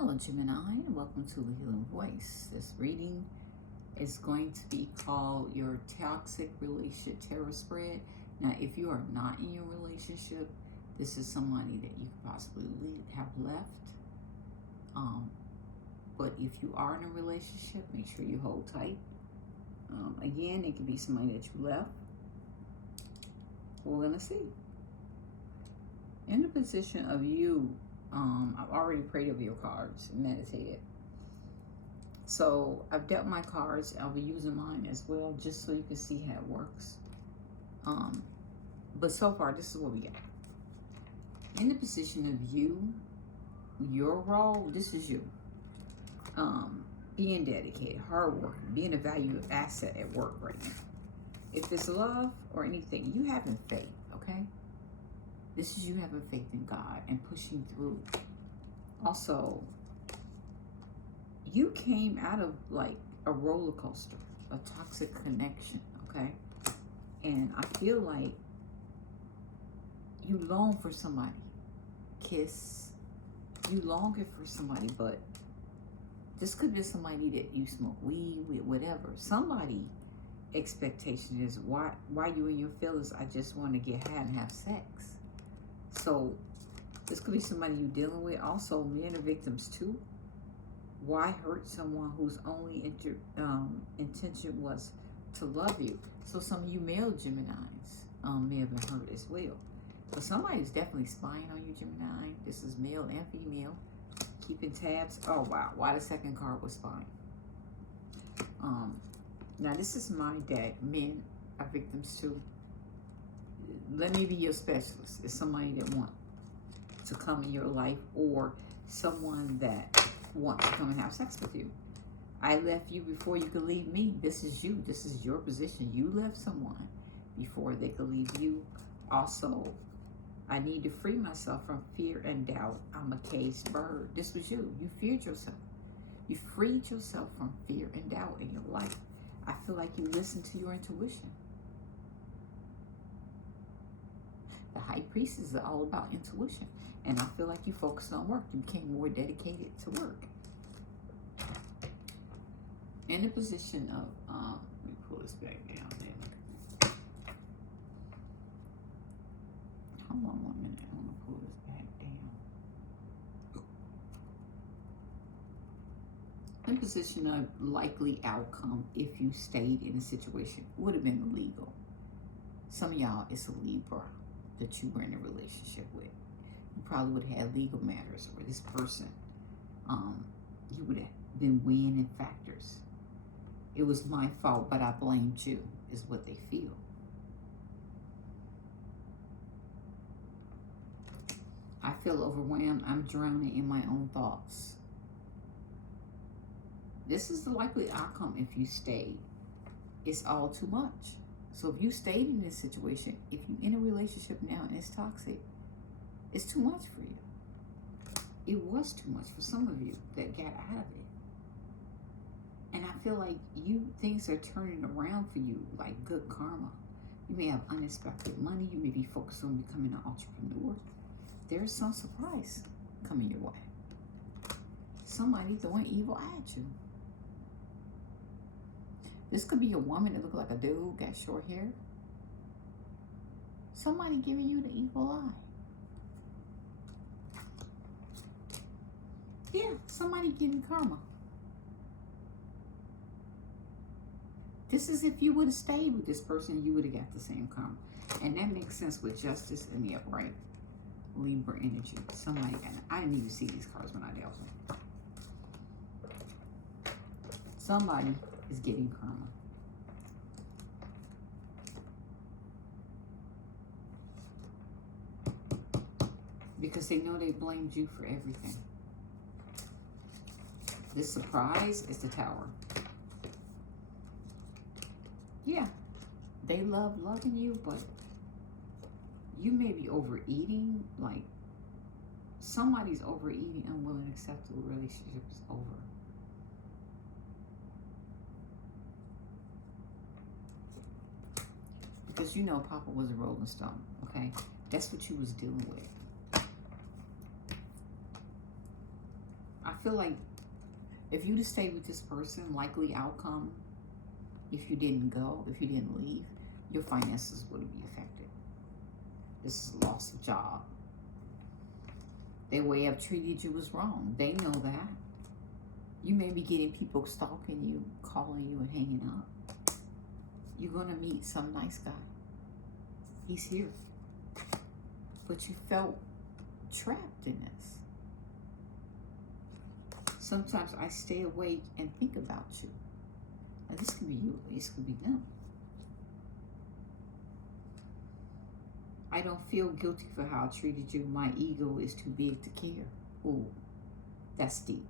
Hello, Gemini, and welcome to the Healing Voice. This reading is going to be called Your Toxic Relationship Tarot Spread. Now, if you are not in your relationship, this is somebody that you could possibly have left. But if you are in a relationship, make sure you hold tight. Again, it could be somebody that you left. We're going to see. In the position of you, I've already prayed over your cards and meditated. So I've dealt my cards. I'll be using mine as well, just so you can see how it works. But so far, this is what we got. In the position of you, your role, this is you. Being dedicated, hard work, being a valued asset at work right now. If it's love or anything, you having faith, okay? This is you having faith in God and pushing through. Also, you came out of like a roller coaster, a toxic connection, okay? And I feel like you long for somebody. Kiss. You longing for somebody, but this could be somebody that you smoke weed with, whatever. Somebody expectation is why you in your feelings, I just want to get high and have sex. So this could be somebody you're dealing with. Also, men are victims too. Why hurt someone whose only intention was to love you? So some of you male Geminis may have been hurt as well. But somebody's definitely spying on you, Gemini. This is male and female. Keeping tabs. Oh, wow. Why the second card was spying? Now, this is my dad. Men are victims too. Let me be your specialist. It's somebody that wants to come in your life, or someone that wants to come and have sex with you. I left you before you could leave me. This is you. This is your position. You left someone before they could leave you. Also, I need to free myself from fear and doubt. I'm a caged bird. This was you. You feared yourself. You freed yourself from fear and doubt in your life. I feel like you listened to your intuition. The High Priestess is all about intuition. And I feel like you focused on work. You became more dedicated to work. In the position of, let me pull this back down there. Hold on 1 minute. I want to pull this back down. In position of likely outcome, if you stayed in a situation, would have been illegal. Some of y'all, it's a Libra that you were in a relationship with. You probably would have had legal matters, or this person, you would have been weighing in factors. It was my fault, but I blamed you, is what they feel. I feel overwhelmed. I'm drowning in my own thoughts. This is the likely outcome if you stayed. It's all too much. So if you stayed in this situation, if you're in a relationship now and it's toxic, it's too much for you. It was too much for some of you that got out of it. And I feel like things are turning around for you like good karma. You may have unexpected money. You may be focused on becoming an entrepreneur. There's some surprise coming your way. Somebody throwing evil at you. This could be a woman that look like a dude, got short hair. Somebody giving you the evil eye. Yeah, somebody giving karma. This is if you would have stayed with this person, you would have got the same karma. And that makes sense with justice and the upright Libra energy. Somebody, and I didn't even see these cards when I dealt with them. Somebody is getting karma. Because they know they blamed you for everything. This surprise is the Tower. Yeah, they love loving you, but you may be overeating. Like, somebody's overeating, unwilling to accept the relationship is over. Because you know Papa was a Rolling Stone, okay? That's what you was dealing with. I feel like if you'd have stayed with this person, likely outcome, if you didn't go, if you didn't leave, your finances would be affected. This is a loss of job. Their way of treated you was wrong. They know that. You may be getting people stalking you, calling you, and hanging up. You're going to meet some nice guy. He's here. But you felt trapped in this. Sometimes I stay awake and think about you. Now, this could be you. This could be them. I don't feel guilty for how I treated you. My ego is too big to care. Ooh, that's deep.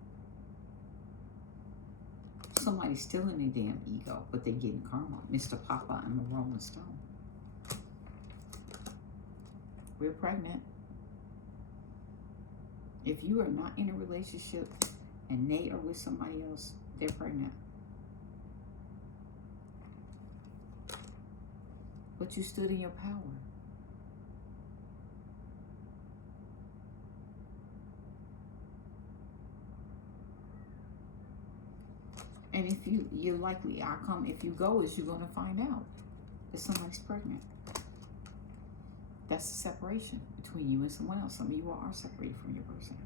Somebody's still in their damn ego, but they're getting karma. Mr. Papa and the Rolling Stone. We're pregnant. If you are not in a relationship and they are with somebody else, they're pregnant. But you stood in your power. And if your likely outcome, if you go, is you're going to find out that somebody's pregnant. That's the separation between you and someone else. Some of you are separated from your person.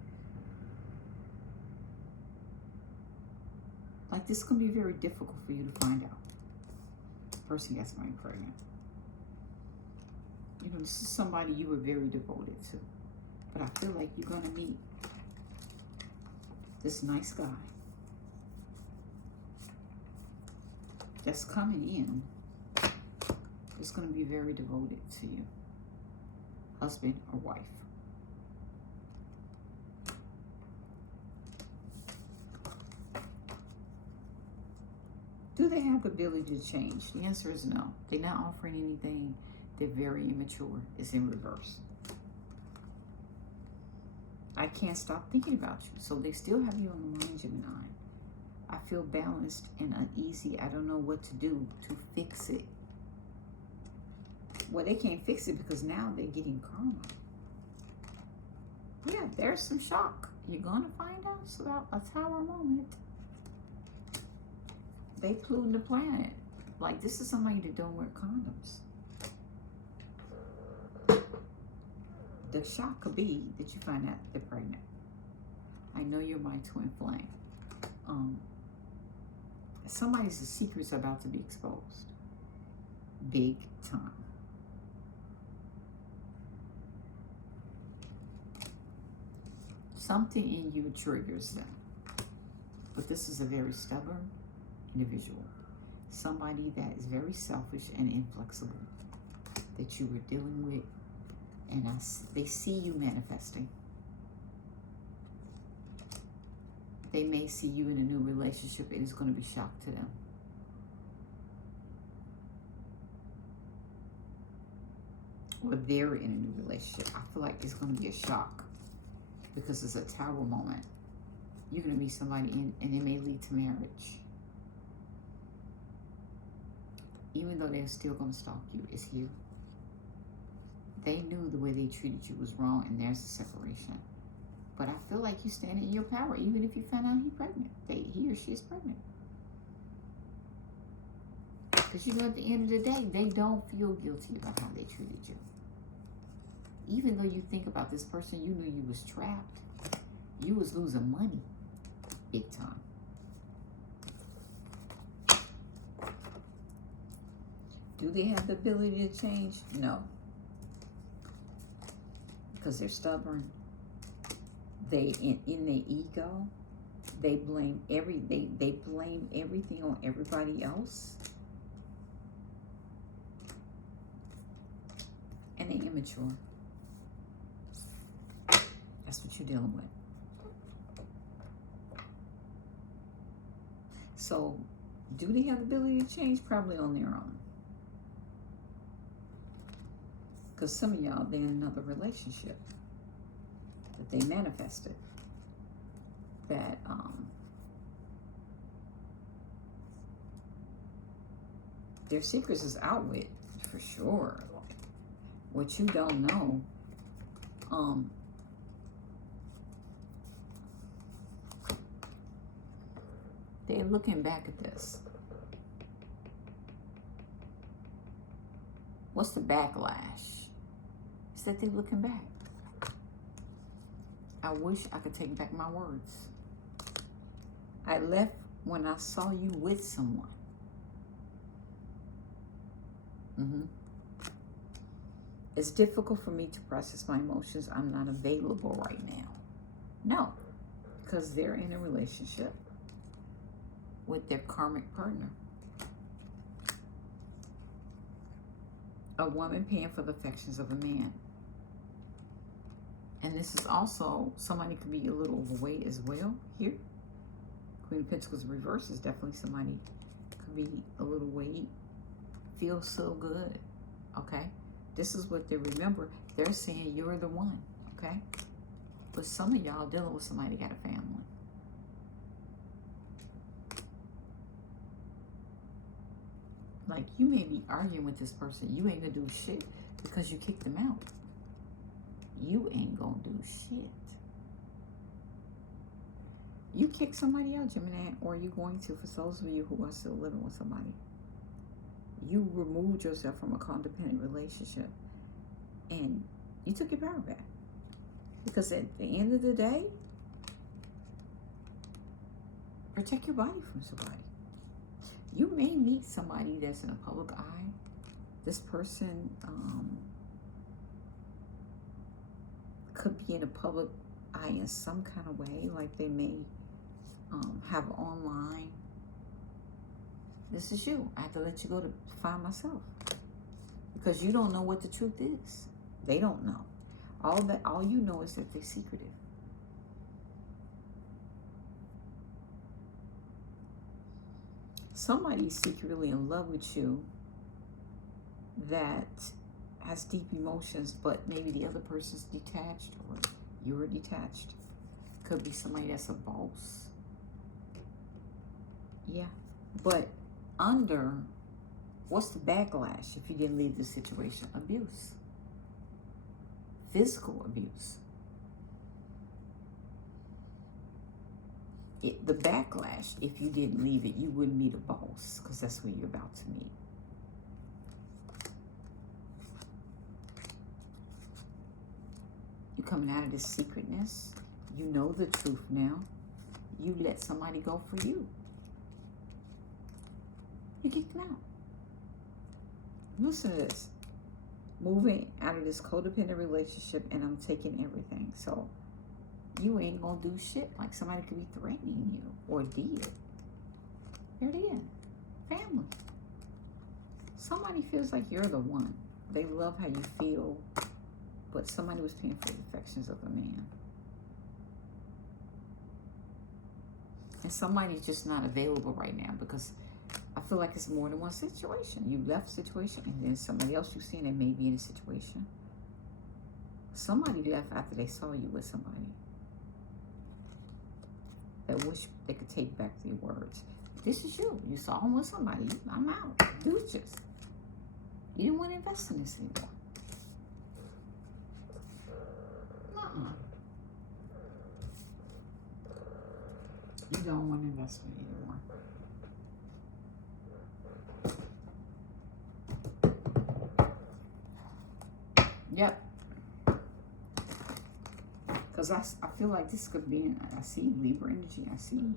Like, this can be very difficult for you to find out. The person gets somebody pregnant. You know, this is somebody you were very devoted to. But I feel like you're going to meet this nice guy that's coming in. Is going to be very devoted to you. Husband or wife. Do they have the ability to change? The answer is no. They're not offering anything. They're very immature. It's in reverse. I can't stop thinking about you. So they still have you on the mind, Gemini. I feel balanced and uneasy. I don't know what to do to fix it. Well, they can't fix it because now they're getting karma. Yeah, there's some shock. You're going to find out about a tower moment. They polluting the planet. Like, this is somebody that don't wear condoms. The shock could be that you find out they're pregnant. I know you're my twin flame. Somebody's secrets are about to be exposed. Big time. Something in you triggers them. But this is a very stubborn individual. Somebody that is very selfish and inflexible that you were dealing with. And they see you manifesting. They may see you in a new relationship. It is going to be shock to them. Or they're in a new relationship. I feel like it's going to be a shock. Because it's a tower moment. You're going to meet somebody and it may lead to marriage. Even though they're still going to stalk you, it's you. They knew the way they treated you was wrong, and there's a separation. But I feel like you stand in your power, even if you find out he's pregnant. He or she is pregnant. Because you know, at the end of the day, they don't feel guilty about how they treated you. Even though you think about this person, you knew you was trapped. You was losing money. Big time. Do they have the ability to change? No. Because they're stubborn. They in their ego, they blame they blame everything on everybody else. And they're immature. That's what you're dealing with. So, do they have the ability to change? Probably on their own. Because some of y'all, they're in another relationship that they manifested. That, their secrets is out with, for sure. What you don't know, They're looking back at this. What's the backlash? It's that they're looking back. I wish I could take back my words. I left when I saw you with someone. It's difficult for me to process my emotions. I'm not available right now. No, because they're in a relationship with their karmic partner. A woman paying for the affections of a man. And this is also, somebody could be a little overweight as well here. Queen of Pentacles reverse is definitely somebody could be a little weight, feel so good, okay? This is what they remember. They're saying you're the one, okay? But some of y'all dealing with somebody that got a family. Like, you may be arguing with this person. You ain't gonna do shit because you kicked them out. You ain't gonna do shit. You kick somebody out, Gemini, or you going to, for those of you who are still living with somebody. You removed yourself from a codependent relationship and you took your power back. Because at the end of the day, protect your body from somebody. You may meet somebody that's in a public eye. This person could be in a public eye in some kind of way, like they may have online. This is you. I have to let you go to find myself. Because you don't know what the truth is. They don't know. All you know is that they're secretive. Somebody's secretly in love with you that has deep emotions, but maybe the other person's detached or you're detached. Could be somebody that's a boss. Yeah. But what's the backlash if you didn't leave the situation? Abuse. Physical abuse. The backlash, if you didn't leave it, you wouldn't meet a boss, because that's who you're about to meet. You're coming out of this secretness. You know the truth now. You let somebody go for you. You kicked them out. Listen to this. Moving out of this codependent relationship and I'm taking everything. So you ain't gonna do shit. Like somebody could be threatening you or did. There it is. Family. Somebody feels like you're the one. They love how you feel, but somebody was paying for the affections of a man. And somebody's just not available right now because I feel like it's more than one situation. You left a situation and then somebody else you've seen that may be in a situation. Somebody left after they saw you with somebody that wish they could take back their words. This is you. You saw him with somebody. I'm out. Deuces. You didn't want to invest in this anymore. You don't want to invest in it anymore. Yep. Because I feel like this could be, I see Libra energy. I see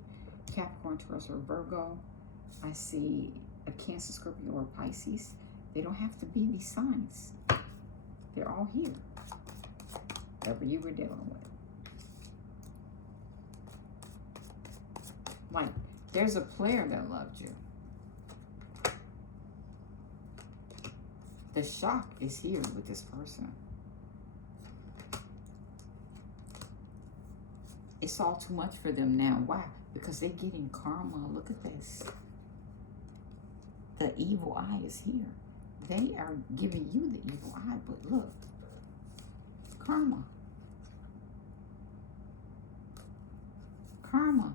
Capricorn, Taurus, or Virgo. I see a Cancer, Scorpio, or Pisces. They don't have to be these signs. They're all here. Whatever you were dealing with. Like, there's a player that loved you. The shock is here with this person. It's all too much for them now. Why? Because they're getting karma. Look at this. The evil eye is here. They are giving you the evil eye, but look. Karma. Karma.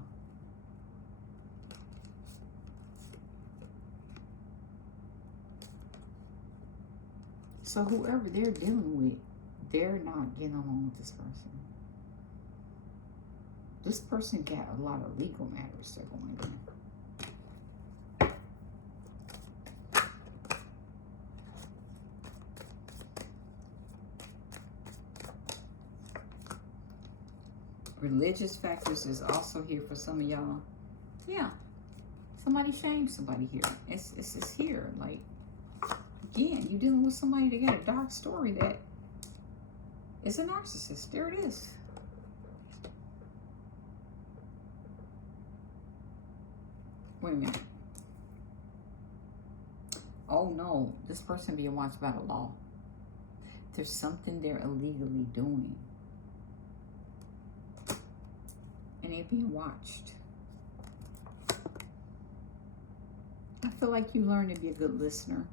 So whoever they're dealing with, they're not getting along with this person. This person got a lot of legal matters that are going on. Religious factors is also here for some of y'all. Yeah. Somebody shamed somebody here. It's here. Like, again, you're dealing with somebody that got a dark story that is a narcissist. There it is. Wait a minute. Oh no, this person being watched by the law. There's something they're illegally doing. And they're being watched. I feel like you learn to be a good listener.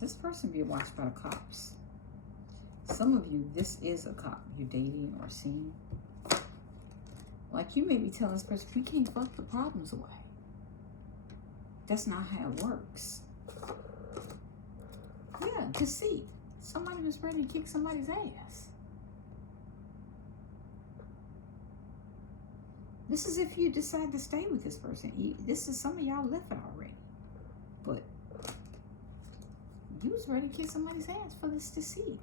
This person being watched by the cops. Some of you, this is a cop you're dating or seeing. Like, you may be telling this person, we can't fuck the problems away. That's not how it works. Yeah, deceit. Somebody was ready to kick somebody's ass. This is if you decide to stay with this person. This is, some of y'all left it already. But you was ready to kick somebody's ass for this deceit.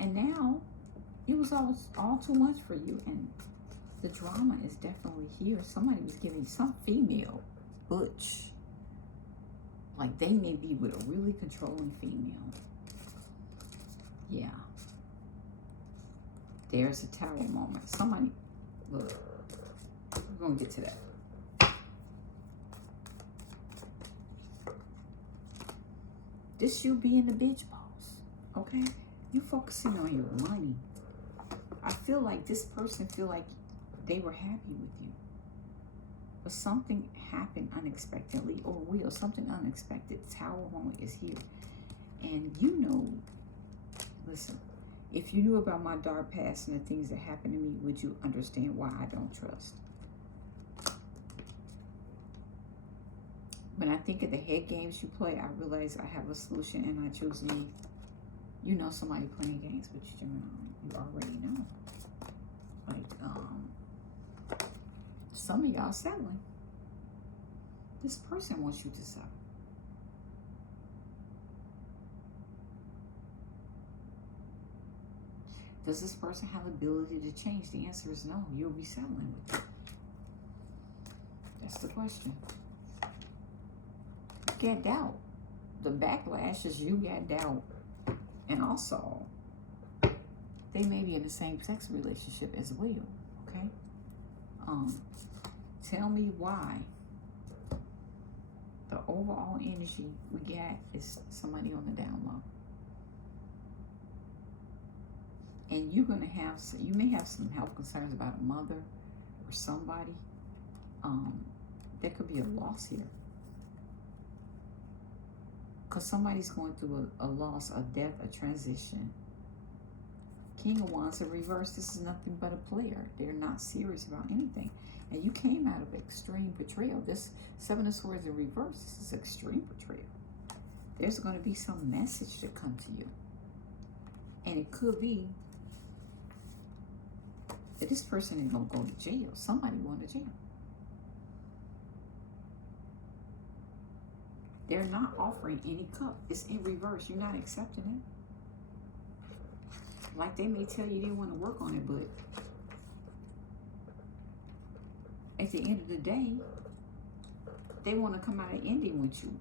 And now, it was all too much for you. And the drama is definitely here. Somebody was giving some female, butch. Like, they may be with a really controlling female. Yeah. There's a tower moment. Somebody, look, we're going to get to that. This you being the bitch boss, okay? You focusing on your money. I feel like this person feel like they were happy with you. But something happened unexpectedly, or will. Something unexpected. Tower moment is here. And you know, listen, if you knew about my dark past and the things that happened to me, would you understand why I don't trust? When I think of the head games you play, I realize I have a solution and I choose me. You know somebody playing games with you, you already know. Like, some of y'all settling. This person wants you to settle. Does this person have the ability to change? The answer is no. You'll be settling with it. That's the question. You got doubt. The backlash is you got doubt. And also, they may be in the same sex relationship as well, okay? Tell me why the overall energy we got is somebody on the down low. And you're going to have, you may have some health concerns about a mother or somebody. There could be a loss here. Because somebody's going through a loss, a death, a transition. King of Wands in reverse, this is nothing but a player. They're not serious about anything. And you came out of extreme betrayal. This Seven of Swords in reverse, this is extreme betrayal. There's going to be some message to come to you. And it could be that this person ain't going to go to jail. Somebody going to jail. They're not offering any cup. It's in reverse. You're not accepting it. Like, they may tell you they want to work on it, but at the end of the day, they want to come out of ending with you.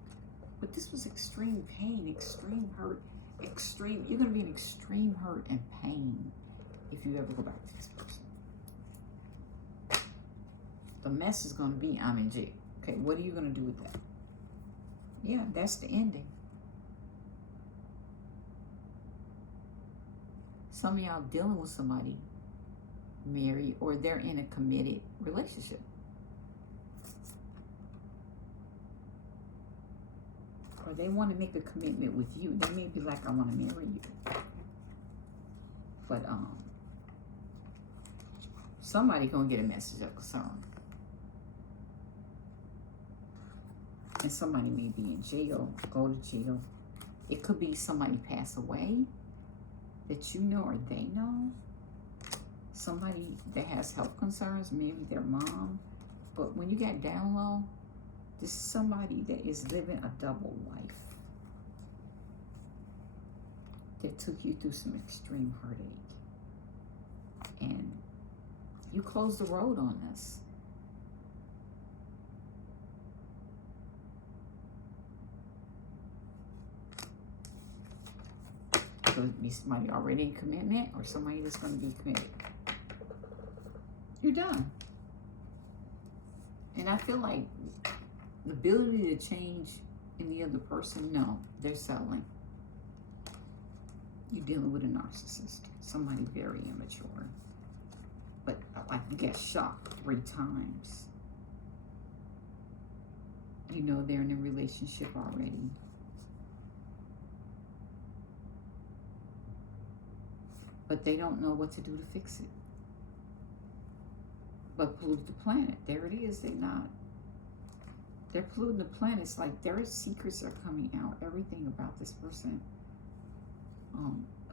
But this was extreme pain, extreme hurt, extreme. You're going to be in extreme hurt and pain if you ever go back to this person. The mess is going to be, I'm in jail. Okay, what are you going to do with that? Yeah, that's the ending. Some of y'all dealing with somebody married, or they're in a committed relationship. Or they want to make a commitment with you. They may be like, I want to marry you. But somebody gonna get a message of concern. And somebody may be in jail, go to jail. It could be somebody pass away that you know or they know. Somebody that has health concerns, maybe their mom. But when you got down low, This is somebody that is living a double life, that took you through some extreme heartache. And you closed the road on this. Could it be somebody already in commitment or somebody that's going to be committed. You're done. And I feel like the ability to change in the other person, no, they're settling. You're dealing with a narcissist, somebody very immature. But like you get shocked 3 times. You know they're in a relationship already. But they don't know what to do to fix it. But pollute the planet. There it is. They're polluting the planet. It's like their secrets are coming out. Everything about this person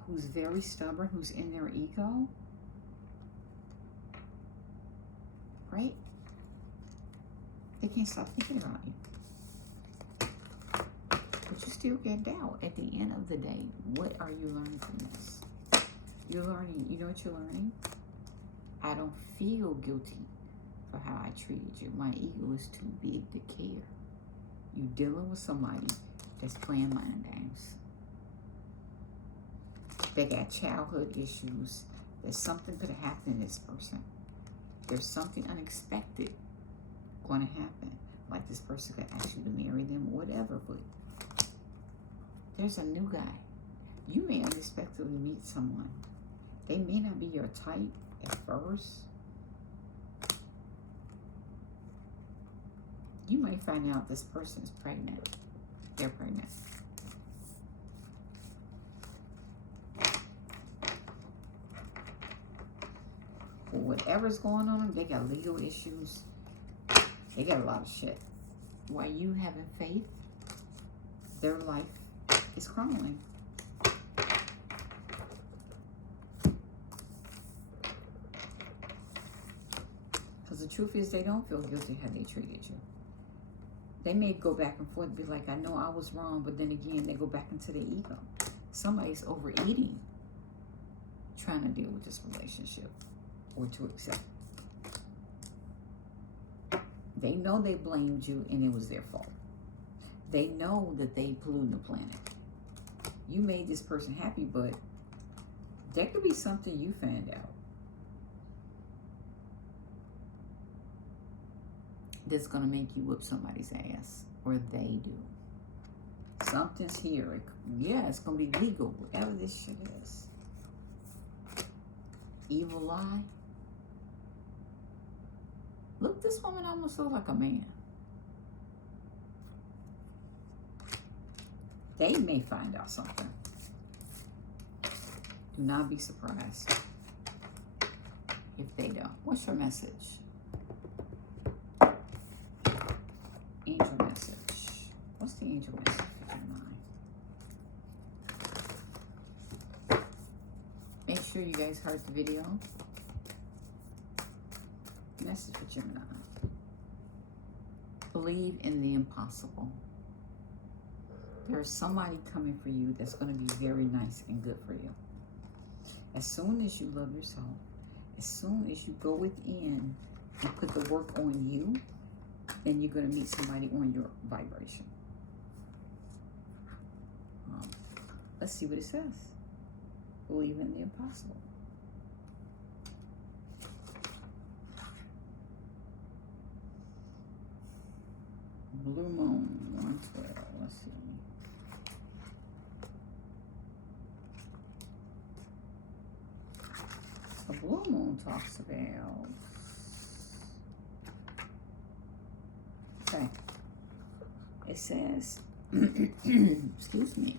who's very stubborn, who's in their ego. Right? They can't stop thinking about you. But you still get doubt. At the end of the day, what are you learning from this? You're learning, you know what you're learning? I don't feel guilty for how I treated you. My ego is too big to care. You're dealing with somebody that's playing mind games. They got childhood issues. There's something could have happened to this person. There's something unexpected going to happen. Like this person could ask you to marry them or whatever, but there's a new guy. You may unexpectedly meet someone. They may not be your type at first. You might find out this person is pregnant. They're pregnant. For whatever's going on, they got legal issues. They got a lot of shit. While you having faith, their life is crumbling. Because the truth is, they don't feel guilty how they treated you. They may go back and forth, be like, I know I was wrong, but then again, they go back into their ego. Somebody's overeating, trying to deal with this relationship or to accept. They know they blamed you and it was their fault. They know that they polluted the planet. You made this person happy, but there could be something you found out that's going to make you whoop somebody's ass, or they do. Something's here. Yeah, it's going to be legal, whatever this shit is. Evil eye. Look, this woman almost looks like a man. They may find out something. Do not be surprised if they don't. What's your message? Angel message. What's the angel message for Gemini? Make sure you guys heard the video. Message for Gemini. Believe in the impossible. There's somebody coming for you that's going to be very nice and good for you. As soon as you love yourself, as soon as you go within and put the work on you, then you're going to meet somebody on your vibration. Let's see what it says. Believe in the impossible. Blue Moon 112. Let's see. The Blue Moon talks about. Okay. It says, excuse me.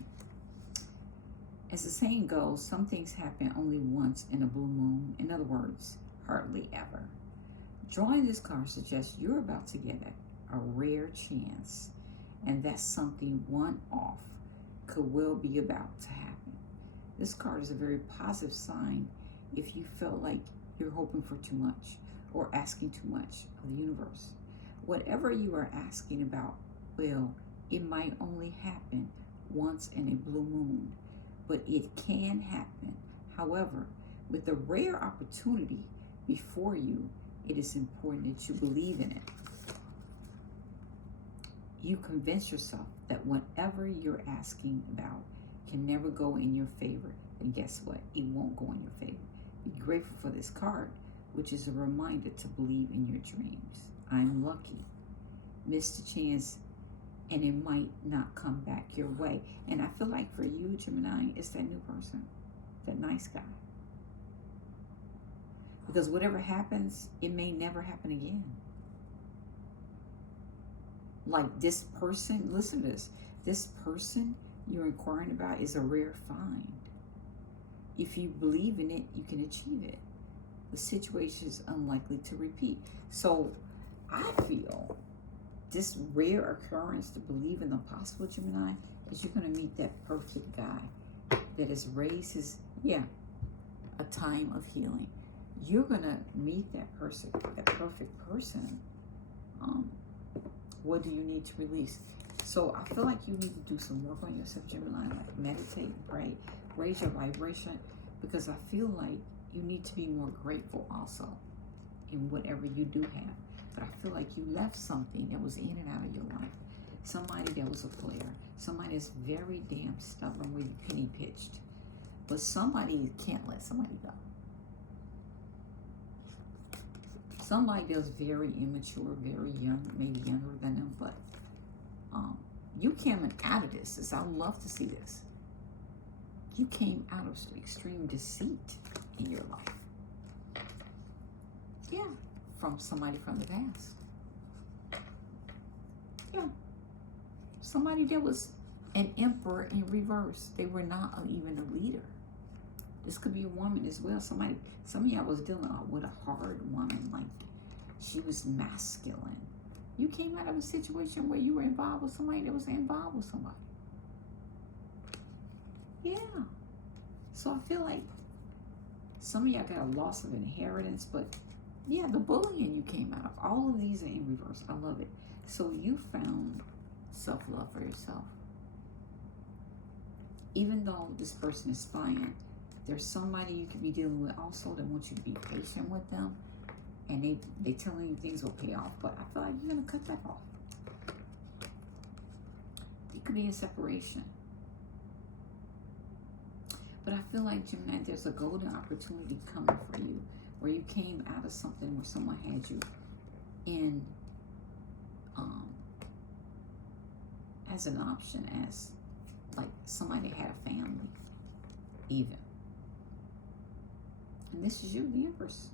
As the saying goes, some things happen only once in a blue moon. In other words, hardly ever. Drawing this card suggests you're about to get a rare chance, and that's something one-off could well be about to happen. This card is a very positive sign if you felt like you're hoping for too much or asking too much of the universe. whatever you are asking about, well, it might only happen once in a blue moon, but it can happen. However, with the rare opportunity before you, it is important that you believe in it. You convince yourself that whatever you're asking about can never go in your favor. And guess what? It won't go in your favor. Be grateful for this card, which is a reminder to believe in your dreams. I'm lucky. Missed a chance, and it might not come back your way. And I feel like for you, Gemini, it's that new person, that nice guy. Because whatever happens, it may never happen again. Like this person, listen to this. This person you're inquiring about is a rare find. If you believe in it, you can achieve it. The situation is unlikely to repeat. So I feel this rare occurrence to believe in the possible, Gemini, is you're going to meet that perfect guy that has raised his, a time of healing. You're going to meet that person, that perfect person. What do you need to release? So I feel like you need to do some work on yourself, Gemini, like meditate and pray, raise your vibration, because I feel like you need to be more grateful also in whatever you do have. But I feel like you left something that was in and out of your life. Somebody that was a player. Somebody that's very damn stubborn where you penny pitched. But somebody can't let somebody go. Somebody that's very immature, very young, maybe younger than them, but you came out of this. I love to see this. You came out of extreme deceit in your life. Yeah, from somebody from the past. Yeah, somebody that was an emperor in reverse. They were not even a leader. This could be a woman as well. Some of y'all was dealing with a hard woman, like she was masculine. You came out of a situation where you were involved with somebody that was involved with somebody. Yeah. So I feel like some of y'all got a loss of inheritance, but yeah, the bullying you came out of. All of these are in reverse. I love it. So you found self-love for yourself. Even though this person is spying, there's somebody you could be dealing with also that wants you to be patient with them. And they telling you things will pay off, but I feel like you're going to cut that off. It could be a separation. But I feel like, Gemini, there's a golden opportunity coming for you where you came out of something where someone had you in as an option, as like somebody that had a family, even. And this is you, the Empress.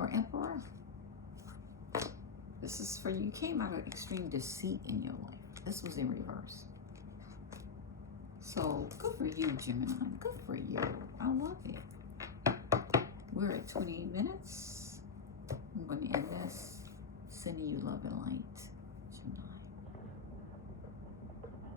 Or Emperor. This is for you. You came out of extreme deceit in your life. This was in reverse. So good for you, Gemini. Good for you. I love it. We're at 28 minutes. I'm going to end this. Sending you love and light.